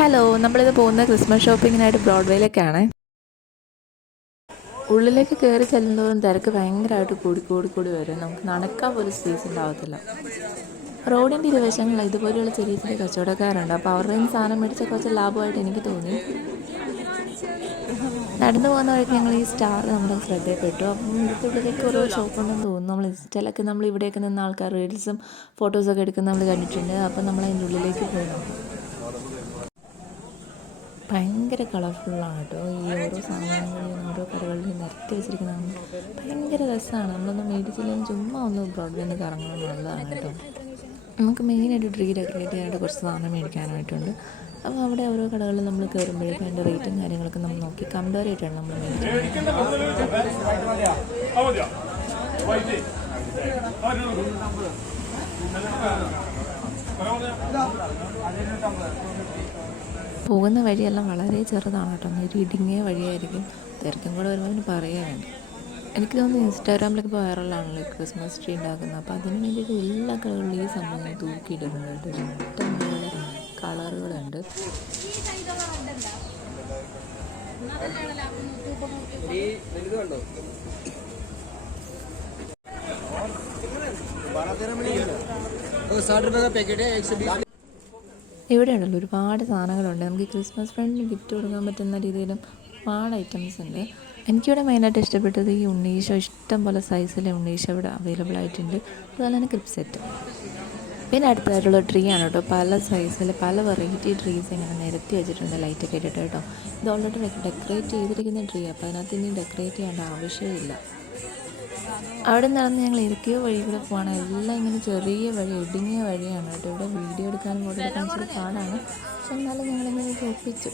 Hello, നമ്മളിത് പോകുന്ന Christmas ഷോപ്പിങ്ങിനായിട്ട് ബ്രോഡ്വേയിലേക്കാണ്. ഉള്ളിലേക്ക് കയറി ചെല്ലുന്നതും തിരക്ക് ഭയങ്കരമായിട്ട് കൂടി വരും. നമുക്ക് നടക്കാൻ പോലും സ്പേസ് ഉണ്ടാകത്തില്ല. റോഡിൻ്റെ ഇരുവശങ്ങളിൽ ഇതുപോലെയുള്ള ചെറിയ ചെറിയ കച്ചവടക്കാരുണ്ട്. അപ്പോൾ അവരുടെ നിന്ന് സാധനം മേടിച്ച കുറച്ച് ലാഭമായിട്ട് എനിക്ക് തോന്നി. നടന്നു പോകുന്ന വഴിക്ക് ഞങ്ങൾ ഈ സ്റ്റാർ നമ്മുടെ ശ്രദ്ധയിൽപ്പെട്ടു. അപ്പം ഇവിടുത്തെ ഉള്ളിലേക്ക് ഓരോ ഷോപ്പുണ്ടെന്ന് തോന്നുന്നു. നമ്മൾ ഇൻസ്റ്റയിലൊക്കെ നമ്മൾ ഇവിടെയൊക്കെ നിന്ന് ആൾക്കാർ റീൽസും ഫോട്ടോസൊക്കെ എടുക്കുന്ന നമ്മൾ കണ്ടിട്ടുണ്ട്. അപ്പം നമ്മൾ അതിൻ്റെ ഉള്ളിലേക്ക് പോയി നോക്കാം. ഭയങ്കര കളർഫുള്ളാണ് കേട്ടോ. ഈ ഓരോ സാധനങ്ങളിൽ ഓരോ കടകളിൽ നിരത്തി വെച്ചിരിക്കുന്നതാണ്. ഭയങ്കര രസമാണ്. നമ്മളൊന്ന് മേടിച്ചില്ലെങ്കിൽ ചുമ്മാ ഒന്ന് ബ്രോഡ്വേയിൽ കറങ്ങുന്നത് നല്ലതാണ് കേട്ടോ. നമുക്ക് മെയിനായിട്ട് ട്രീ ഡെക്കറേറ്റ് ചെയ്യാനായിട്ട് കുറച്ച് സാധനം മേടിക്കാനായിട്ടുണ്ട്. അപ്പോൾ അവിടെ ഓരോ കടകളിൽ നമ്മൾ കയറുമ്പോഴേക്കും അതിൻ്റെ റേറ്റും കാര്യങ്ങളൊക്കെ നമ്മൾ നോക്കി കമ്പയർ ചെയ്തിട്ടാണ് നമ്മൾ മേടിക്കുന്നത്. പോകുന്ന വഴിയെല്ലാം വളരെ ചെറുതാണ് കേട്ടോ. ഒരു ഇടുങ്ങിയ വഴിയായിരിക്കും. തിരക്കും കൂടെ വരുമ്പോൾ അതിന് പറയാനുണ്ട്. എനിക്ക് തോന്നുന്നു ഇൻസ്റ്റാഗ്രാമിലൊക്കെ ഇപ്പോൾ വൈറലാണല്ലോ ക്രിസ്മസ് ട്രീ ഉണ്ടാക്കുന്നത്. അപ്പോൾ അതിന് വേണ്ടിയിട്ട് എല്ലാ കളറുകളിലും ഈ സംഭവം തൂക്കിയിടുന്നുണ്ട് കേട്ടോ. ഇഷ്ടംപോലെ കളറുകളുണ്ട്. ഇവിടെ ഉണ്ടല്ലോ ഒരുപാട് സാധനങ്ങളുണ്ട്. നമുക്ക് ക്രിസ്മസ് ഫ്രണ്ടിന് ഗിഫ്റ്റ് കൊടുക്കാൻ പറ്റുന്ന രീതിയിലും ഒരുപാട് ഐറ്റംസ് ഉണ്ട്. എനിക്കിവിടെ മെയിനായിട്ട് ഇഷ്ടപ്പെട്ടത് ഈ ഉണ്ണീശോ, ഇഷ്ടം പോലെ സൈസിലെ ഉണ്ണീശോ ഇവിടെ അവൈലബിൾ ആയിട്ടുണ്ട്. അതുപോലെ തന്നെ ക്ലിപ്പ് സെറ്റ്. പിന്നെ അടുത്തതായിട്ടുള്ള ട്രീ ആണ് കേട്ടോ. പല സൈസിൽ പല വെറൈറ്റി ട്രീസ് ഇങ്ങനെ നിരത്തി വെച്ചിട്ടുണ്ട് ലൈറ്റൊക്കെ ഇട്ടിട്ട് കേട്ടോ. ഇത് ഓൾറെഡി ഡെക്കറേറ്റ് ചെയ്തിരിക്കുന്ന ട്രീ. അപ്പോൾ അതിനകത്ത് ഇനി ഡെക്കറേറ്റ് ചെയ്യേണ്ട ആവശ്യമില്ല. അവിടെ നടന്ന് ഞങ്ങൾ ഇറക്കിയ വഴി കൂടെ പോകണം. എല്ലാം ഇങ്ങനെ ചെറിയ വഴി, ഇടുങ്ങിയ വഴിയാണ് കേട്ടോ. ഇവിടെ വീഡിയോ എടുക്കാനും ഫോട്ടോ എടുക്കാനും ഇച്ചിരി പാടാണ്. പക്ഷെ എന്നാലും ഞങ്ങളിങ്ങനെ ഒപ്പിച്ചു.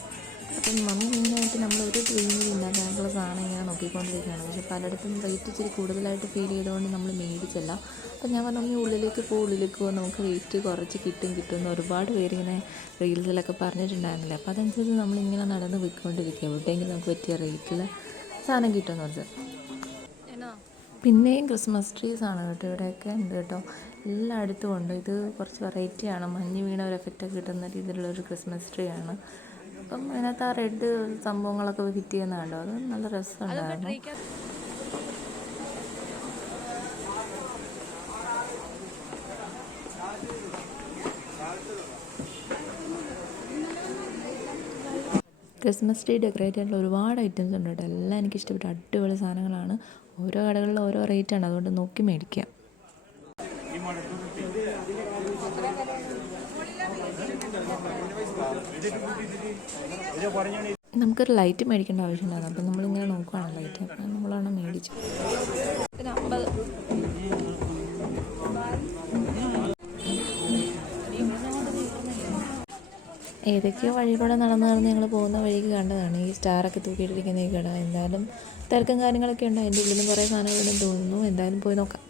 അപ്പം മമ്മി മെയിനായിട്ട് നമ്മളൊരു ട്രെയിനിൽ ഉണ്ടാക്കാനുള്ള സാധനം ഇങ്ങനെ നോക്കിക്കൊണ്ടിരിക്കുകയാണ്. പക്ഷെ പലയിടത്തും റേറ്റ് ഇച്ചിരി കൂടുതലായിട്ട് ഫീൽ ചെയ്തുകൊണ്ട് നമ്മൾ മേടിച്ചല്ല. അപ്പം ഞാൻ പറഞ്ഞു മമ്മി ഉള്ളിലേക്ക് പോകും, നമുക്ക് റേറ്റ് കുറച്ച് കിട്ടുമെന്ന് ഒരുപാട് പേരിങ്ങനെ റീൽസിലൊക്കെ പറഞ്ഞിട്ടുണ്ടായിരുന്നില്ല. അപ്പോൾ അതനുസരിച്ച് നമ്മളിങ്ങനെ നടന്ന് പോയിക്കൊണ്ടിരിക്കുക. എവിടെയെങ്കിലും നമുക്ക് പറ്റിയ റേറ്റിൽ സാധനം കിട്ടുമെന്ന് പറഞ്ഞത്. പിന്നെയും ക്രിസ്മസ് ട്രീസാണ് കേട്ടോ. ഇവിടെയൊക്കെ ഉണ്ട് കേട്ടോ. എല്ലായിടത്തും ഉണ്ട്. ഇത് കുറച്ച് വെറൈറ്റിയാണ്. മഞ്ഞ് വീണ ഒരു എഫക്റ്റൊക്കെ കിട്ടുന്ന രീതിയിലുള്ളൊരു ക്രിസ്മസ് ട്രീ ആണ്. അപ്പം അതിനകത്ത് ആ റെഡ് സംഭവങ്ങളൊക്കെ ഫിറ്റ് ചെയ്യുന്ന കണ്ടോ. അത് നല്ല രസമുണ്ടായിരുന്നു. ക്രിസ്മസ് ട്രീ ഡെക്കറേറ്റ് ചെയ്യാനുള്ള ഒരുപാട് ഐറ്റംസ് ഉണ്ട് കേട്ടോ. എല്ലാം എനിക്ക് ഇഷ്ടപ്പെട്ടു. അടിപൊളി സാധനങ്ങളാണ്. ഓരോ കടകളിലും ഓരോ റേറ്റാണ്. അതുകൊണ്ട് നോക്കി മേടിക്കാം. നമുക്കൊരു ലൈറ്റ് മേടിക്കേണ്ട ആവശ്യമുണ്ടായിരുന്നു. അപ്പം നമ്മളിങ്ങനെ നോക്കുകയാണ് ലൈറ്റ്. അപ്പം നമ്മളാണ് മേടിച്ചു. ഏതൊക്കെയോ വഴിയിലൂടെ നടന്ന് ഞങ്ങൾ പോകുന്ന വഴിക്ക് കണ്ടതാണ് ഈ സ്റ്റാറൊക്കെ തൂക്കിയിട്ടിരിക്കുന്ന ഈ കട. എന്തായാലും തിരക്കും കാര്യങ്ങളൊക്കെ ഉണ്ട്. അതിൻ്റെ ഉള്ളിലും കുറേ സാധനങ്ങളുണ്ടെന്ന് തോന്നുന്നു. എന്തായാലും പോയി നോക്കാം.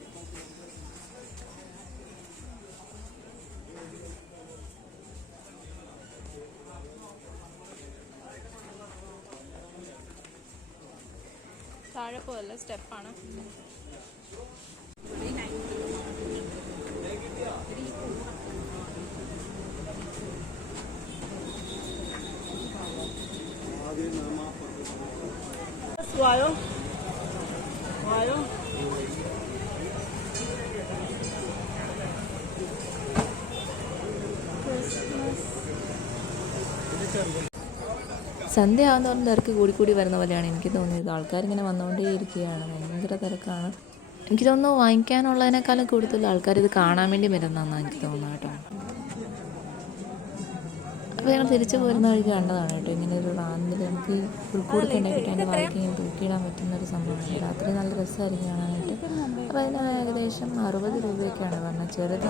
താഴെ പോയല്ല, സ്റ്റെപ്പാണ്. വായോ വായോ സന്ധ്യ ആവുന്നവരും തിരക്ക് കൂടി വരുന്ന പോലെയാണ് എനിക്ക് തോന്നിയത്. ആൾക്കാരിങ്ങനെ വന്നുകൊണ്ടേ ഇരിക്കുകയാണ്. ഭയങ്കര തിരക്കാണ്. എനിക്ക് തോന്നുന്നു വാങ്ങിക്കാനുള്ളതിനേക്കാളും കൂടുതൽ ആൾക്കാർ ഇത് കാണാൻ വേണ്ടി വരുന്നതെന്നാണ് എനിക്ക് തോന്നുന്നത് കേട്ടോ. അപ്പോൾ ഞങ്ങൾ തിരിച്ചു പോരുന്ന വഴിക്ക് കണ്ടതാണ് കേട്ടോ. ഇങ്ങനെ ഒരു റാന്നിൽ നമുക്ക് പുൽക്കൂടൊക്കെ ഉണ്ടാക്കിയിട്ട് അതിൻ്റെ വായിക്ക് ഇങ്ങനെ തൂക്കിയിടാൻ പറ്റുന്നൊരു സംഭവമാണ്. രാത്രി നല്ല രസമായിരിക്കും കാണാനായിട്ട്. അപ്പോൾ അതിന് ഏകദേശം 60 രൂപയൊക്കെയാണ് പറഞ്ഞത്. ചെറുത്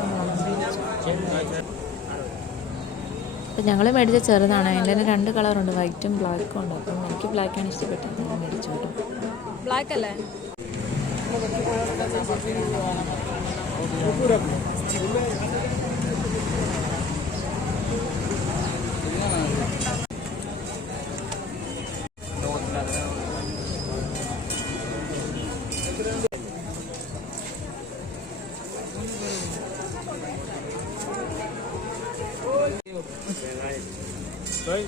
അപ്പോൾ ഞങ്ങൾ മേടിച്ച ചെറുതാണ്. അതിൻ്റെ തന്നെ 2 കളറുണ്ട്, വൈറ്റും ബ്ലാക്കും ഉണ്ട്. അപ്പം എനിക്ക് ബ്ലാക്കാണ് ഇഷ്ടപ്പെട്ടത്. ഞാൻ മേടിച്ചു കേട്ടോ. ബ്ലാക്ക് അല്ലേ? ഇതാണോ?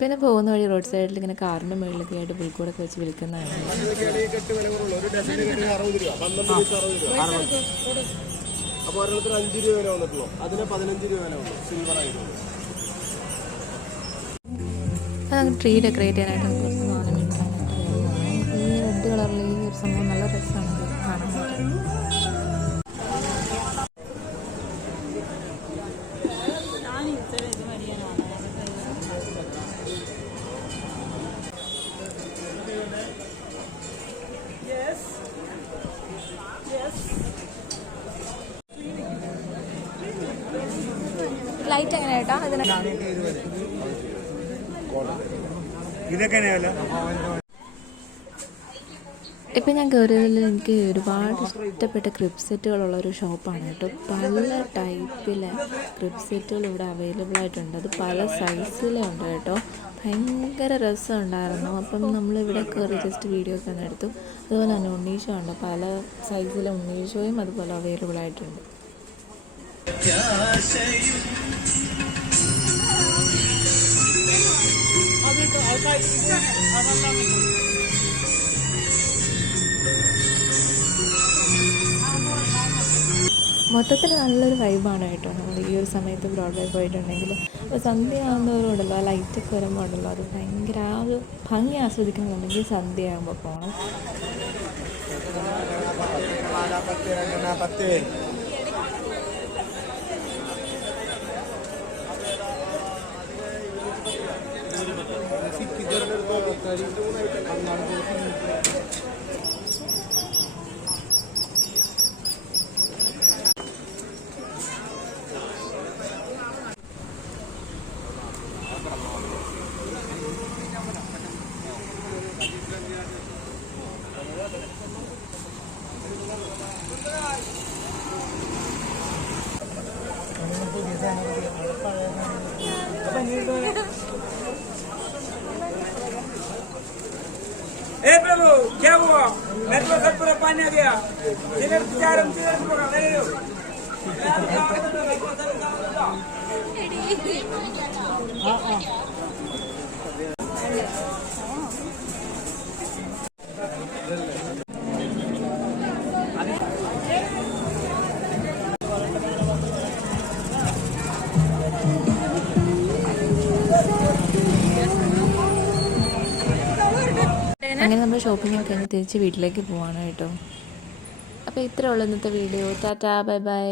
പിന്നെ പോകുന്ന വഴി റോഡ് സൈഡിൽ ഇങ്ങനെ കാറിൻ്റെ മുകളിലൊക്കെ ആയിട്ട് പുൽക്കൂടൊക്കെ വെച്ച് വിൽക്കുന്നതാണ്. അപ്പോൾ ഒരെണ്ണത്തിന് 5 രൂപ വില വന്നിട്ടുള്ളൂ, അതിന് 15 രൂപ വില വന്നു, സിൽവർ ആയിരുന്നു. അത് ട്രീ ഡെക്കറേറ്റ് ചെയ്യാനായിട്ട് കുറച്ച് സാധനം മേടിക്കാനായിട്ട് വരുന്നതാണ്. ഈ റെഡ് കളറിൽ ഈ ഒരു സംഭവം നല്ല രസമാണ് ഇത് കാണാനായിട്ട്. ലൈറ്റ് എങ്ങനെയാ കേട്ടോ? ഇപ്പം ഞാൻ കയറിയതിൽ എനിക്ക് ഒരുപാട് ഇഷ്ടപ്പെട്ട ക്രിപ്പ് സെറ്റുകളുള്ള ഒരു ഷോപ്പാണ് കേട്ടോ. പല ടൈപ്പിലെ ക്രിപ്പ് സെറ്റുകൾ ഇവിടെ അവൈലബിൾ ആയിട്ടുണ്ട്. അത് പല സൈസിലും ഉണ്ട് കേട്ടോ. ഭയങ്കര രസമുണ്ടായിരുന്നു. അപ്പം നമ്മളിവിടെ കയറി ജസ്റ്റ് വീഡിയോസ് തന്നെ എടുത്തു. അതുപോലെ തന്നെ ഉണ്ണീഷോ ഉണ്ട്, പല സൈസിലെ ഉണ്ണീഷോയും അതുപോലെ അവൈലബിൾ ആയിട്ടുണ്ട്. മൊത്തത്തിൽ നല്ലൊരു വൈബാണ് കേട്ടോ. നമ്മൾ ഈ ഒരു സമയത്ത് ബ്രോഡ്വേ പോയിട്ടുണ്ടെങ്കിൽ ഇപ്പോൾ സന്ധ്യ ആകുന്നവരും ഉണ്ടല്ലോ, ആ ലൈറ്റൊക്കെ വരുമ്പോൾ ഉണ്ടല്ലോ, അത് ഭയങ്കര ആ ഒരു ഭംഗി ആസ്വദിക്കണമെന്നുണ്ടെങ്കിൽ സന്ധ്യ ആകുമ്പോൾ പോകണം. प्रभु क्या हुआ? मैं तो सब पूरा पानी आ गया। അങ്ങനെ നമ്മൾ ഷോപ്പിംഗ് ഒക്കെ കഴിഞ്ഞ് തിരിച്ച് വീട്ടിലേക്ക് പോവാണ് കേട്ടോ. അപ്പോൾ ഇത്രയുള്ള ഇന്നത്തെ വീഡിയോ. Tata, bye bye.